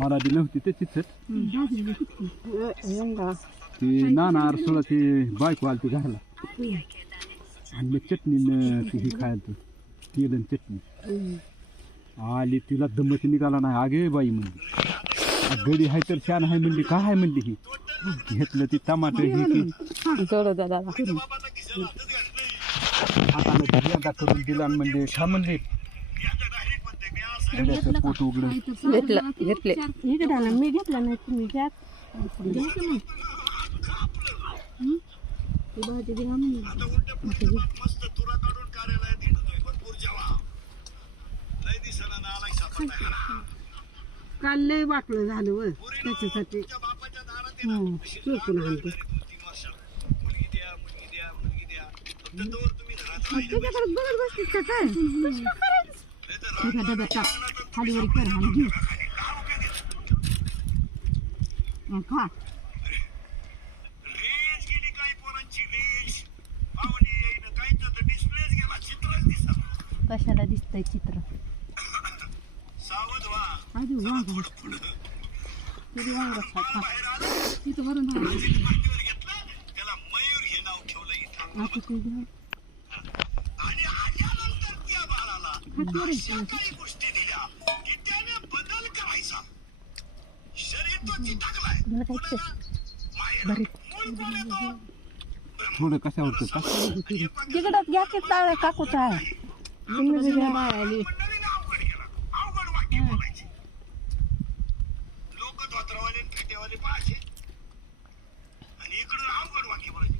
मराठी नव्हती ते तिथं ती नाना अरसोळा ती बायको ती घराला. आणि मग चटणी न ती ही खायला तेल आणि चटणी. आली तिला दमत निघाला नाही. आगे बाई म्हणली. गडी हाय तर छान हाय म्हणली. काय हाय म्हणली ही? घेतलं ती टमाटर हे भियांदा करून दिला आणि म्हणले खा म्हणले गड्याचं पोट उघडं घेतलं घेतले. इकडे आला मी घेतला नाही तुम्ही घ्या. काल लय वाटलं झालं व त्याच्यासाठी. चोपून आणते त्याच्याकडे बघत बसतीस का काय? एका डब्यात टाक खालीवर कर आणि घेऊ खा. कशाला दिसतंय चित्र? आधी वांग किती वांग तिथं वरून आता ते थोडं कशावर तर का? तिकडं घ्या की ताळ काकूच आहे तुम्ही बी घ्या बाळाली. लोक धोत्रावाले फेट्यावाले पाहायचे. आणि इकडं अवघड वाक्य बोलायचे.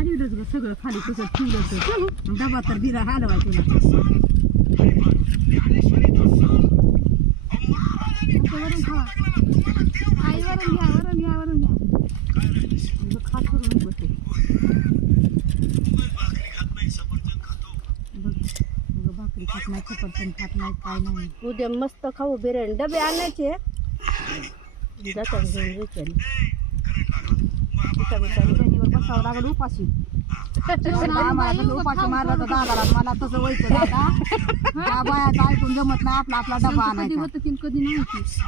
हलवलंच ग सगळं खाली तसं ठेवलं डबा तर दिला हलवाय तुला आई वरून घ्या वरून घ्या वरून घ्या. मग खा करून बसे बघ बघ, भाकरी खात नाही सफरचंद खात नाही काय नाही. उद्या मस्त खाऊ बिर्याणी. डबे आणायचे. जातात घेऊन बसावं लागलं उपाशी आम्हाला उपाशी मारला तर दादाला मला तसं व्हायचं दादा त्या बायाचं ऐकून जमत नाही आपला आपला डबा आणायचा कधी नाही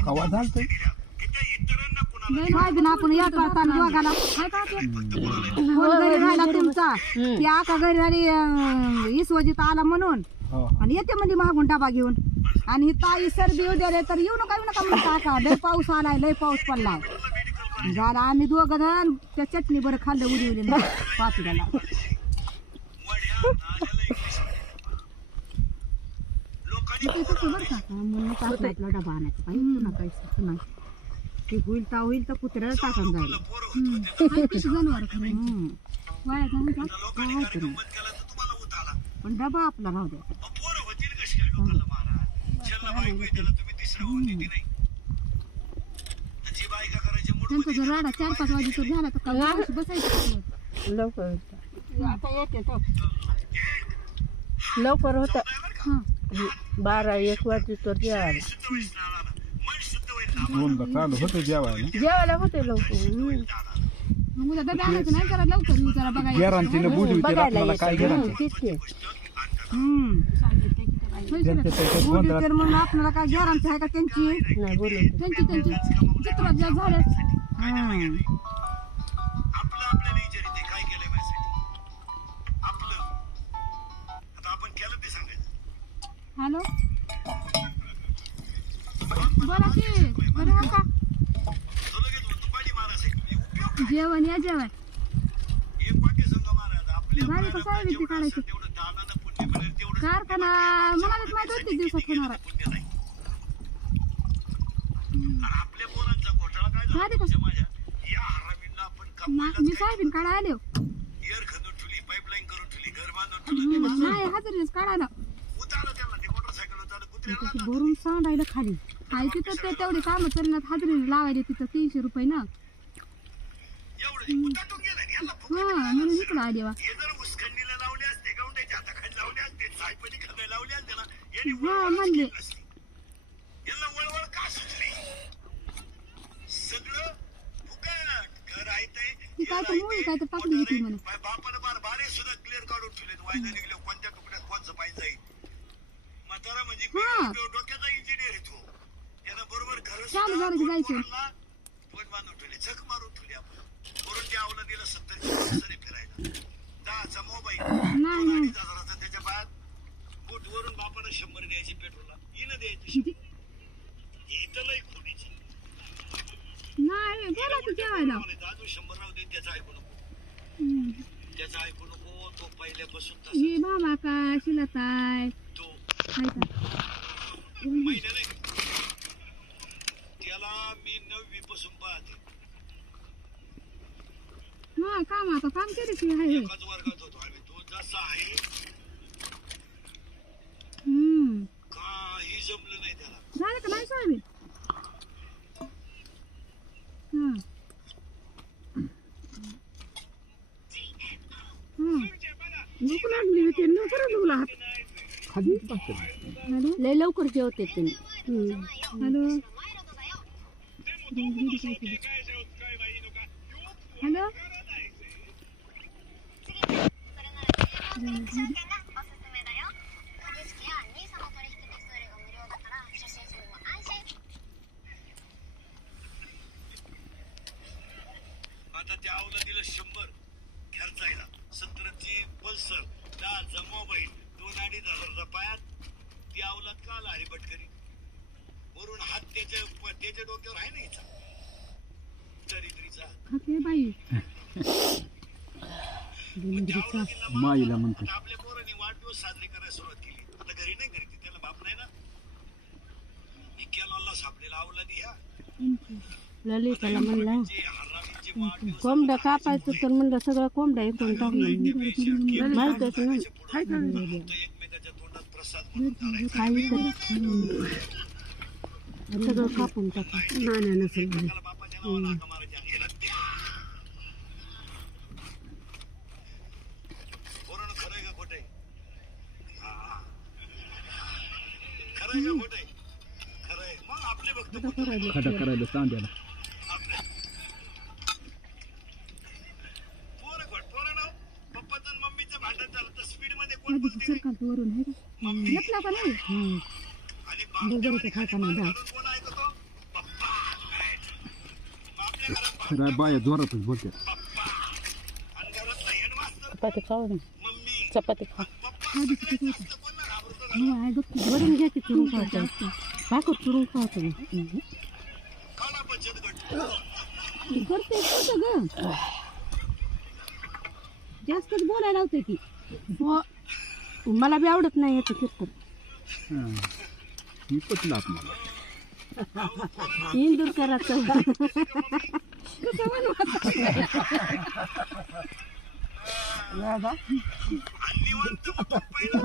कवा काय बिन आपण या करताना योगाला घरी राहिला तुमचा आका घरी राहिली इसवजीत आला म्हणून आणि येते म्हणजे मागून डबा घेऊन आणि ही ताई सर्दी येऊ द्याले तर येऊ नका येऊ नका म्हणून काका लय पाऊस आलाय लय पाऊस पडलाय. झाला आम्ही दोघं जण त्या चटणी बरं खाल्लं उडी उडी पाचूला म्हणून डबा आणायचा पाहिजे ना ते होईल तर होईल तर कुत्र्याला टाकून जाईल जनावर वाया पण डबा आपला राहू द्या पोरं होतील कशी काय लोकांना महाराज ज्याला बायको आहे त्याला तुम्ही तिसरा होती ती नाही जी बायका जर राडा चार पाच वाजेचा झाला तर काय बसायचं लवकर आता येते तो. लवकर होत. बारा एक वाजता तर जेवायला. शुद्ध होईल स्नानाला मन शुद्ध होईल ना दोनदा चालू होतं जेवायला. जेवायला होते लवकर हम्म. मग उद्या डबे आणायचं नाही जरा लवकर येऊ जरा बघायला गॅरंटीनं बुजवी बघायला आपल्याला काय गॅरंटी तेच ते. हम्म. त्यांच्या त्याच्यात बुडी गोंधळात. तर मग आपल्याला काय गॅरंटी आहे का त्यांची? नाही बोलत त्यांची त्यांची चित्रात ज्या झाल्या. आपलं आपल्याला विचारित काय केलंय माझ्यासाठी? आपलं. आता आपण केलं ते सांगायचं. हॅलो? बोला की बरं का? जेवण या जेवण. गाडी कसं आहे भीती काढायची? कारखाना मला माहीत होती दिवसात होणार. आहे पुण्य नाही आणि आपल्या पोरांचा माझ्या या हरामींना आपण मा- मी साहेबीन काढा आले. एअर खणून ठेवली पाईपलाईन करून ठेवली घर बांधून ठेवली नाही हजरीच काढायला कुत्र्याला त्याची भरून सांडायला खाली. आहे तिथं ते तेवढे कामं करण्यात हाजरी लावायला तिथं तीनशे रुपये ना. एवढं उताटून गेलं ना, याला फुकट हा म्हणून इकडं आली वा हे जर उसखंडीला लावले असते गावंड्याच्या हाताखाली लावले असते सायपणी खाली लावले असते ना यांनी हा वळवळच म्हणले. केली. यांना वळवळ का सुचली सगळं फुकट घर आहे ते ती काय तर मुळी काय तर टाकली होती म्हणे बापानं बार बारे सुद्धा क्लिअर काढून ठेवले वायदा निघले कोणत्या तुकड्यात कोणचं पाहिजे जाईल? म्हातारा म्हणजे हा. डो- डोक्याचा इंजिनियर आहे तो. बरोबर घर चालू की जायचं. पण बांधून ठेवले? झक मारून ठेवली आपण. वरून त्या आवला दिलं सत्तर सरी फिरायला. दहाचा मोबाईल. नाही नाही. अडीच हजाराचा त्याच्या बाद बोट वरून बापानं शंभर द्यायची पेट्रोलला. हिनं द्यायची शंभर. इथं लई खोडीची नाही बोला की जेवायला अजून शंभर राहू दे त्याचं ऐकू नको हम्म. त्याचं ऐकू नको तो पहिल्यापासून तसा ही मामा काय शिलताय तो हाय का? महिने नाही त्याला मी नववी पासून पाहते. हा काम आता काम केले की हाय होय. एकाच वर्गात होतो आम्ही. तो जसा आहे लय लवकर जेवते तुम्ही हॅलो? हॅलो? आता त्या दिलं शंभर. घरचायला सत्तरची पल्सर दहाचा मोबाईल दोन अडीच हजाराचा पायात ती आवलात का आला हरिभटकरी वरून हात त्याच्या त्याच्या डोक्यावर आहे ना हिचा. चरित्रीचा खाते बाई. त्या आवलातीला माफ माईला झालं. म्हणते. आता आपल्या पोरांनी वाढदिवस साजरे करायला सुरुवात केली. आता घरी नाही घरी त्याला बाप नाही ना. इक्याला सापडेला आवला दी ह्या. ललिताला म्हणलं जे हरामी जे वाढदिवस कोंबडं कापायचं तर म्हणलं सगळं कोंबड्या इकडून टाकलं माहितच नाही. काही सगळं कापून टाकलं नाण्या नसेल त्याला बापाच्या नावानं हाका मारायच्या. याला द्या. पोरानं खरं आहे का खोटं आहे? हा. खरं आहे का खोटं आहे? खरं आहे. मग आपले भक्त कुठं? खडा करायला चांद्याला आपले. पोरं खोट. पोरं नाव. पप्पाचं आणि मम्मीचं भांडण झालं तर स्पीडमध्ये कोण आधी बोलते रे? सरकार वरून आहे का मम्मी घेतला का नाही कोण ऐकतो? पप्पा. आपल्या घरात खरा बाया जोरातच बोलते चपाती खाऊ ना मम्मी चपाती खा पप्पा सगळे जास्त कोण नाही घाबरतो का? हो, आहे गप्प. वरून घ्या की चुरून खायचं भाकर चुरून गट करते कसं ग जास्तच बोलायला होते ती हो मला बी आवडत नाही याचं कीर्तन. हा. मी पटलं आपल्याला. उठून पहिलं